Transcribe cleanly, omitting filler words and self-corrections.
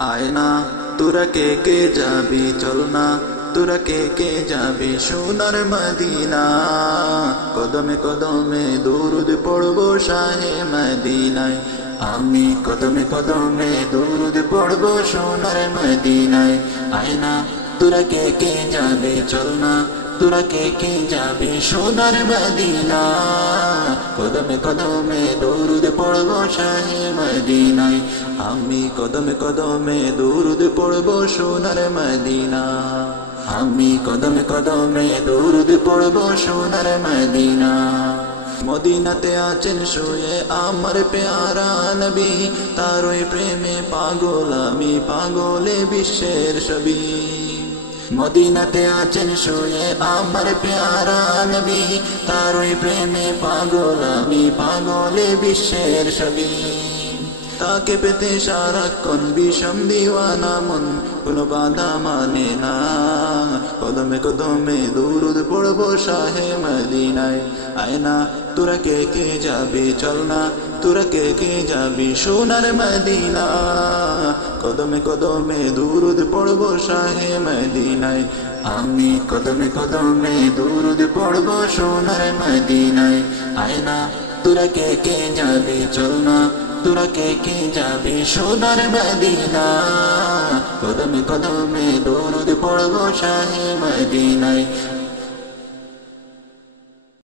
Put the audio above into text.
আয় না তোরা কে কে যাবি, চল না তোরা কে কে যাবি সোনার মদিনা। কদমে কদমে দুরুদ পড়বো শাহে মদিনায়, আমি কদমে কদমে দুরুদ পড়বো সোনার মদিনায়। আয় না তোরা কে কে যাবি, চল না তোরা কে কে যাবি সোনার মদিনা। কদমে কদমে দুরুদ পড়বো শাহে মদিনায়, আমি কদমে কদমে দুরুদ পড়বো সোনার মদিনা। আমি কদমে কদমে দুরুদ পড়বো সোনার মদিনা। মদিনাতে আছেন শুয়ে আমার পেয়ারা নবী, তারই প্রেমে পাগল আমি, পাগলে বিশ্বের ছবি। মদিনাতে আছেন শুয়ে আমার পেয়ারা নবী, তারই প্রেমে পাগল আমি, পাগলে বিশ্বের ছবি। তাকে পেতে সারাক্ষণ বিষম দিওয়ানা মন, কোনো বাধা মানে না। কদমে কদমে দুরুদ পড়বো শাহে মদিনায়। আয় না তোরা কে কে যাবি, চল না তোরা কে কে যাবি সোনার মদিনা। কদমে কদমে দুরুদ পড়বো শাহে মদিনায়, আমি কদমে কদমে দুরুদ পড়বো সোনার মদিনায়। আয় না তোরা কে কে যাবি, চল না তোরা কে কে যাবি সোনার মদিনা। কদমে কদমে দুরুদ পড়বো শাহে মদিনায়,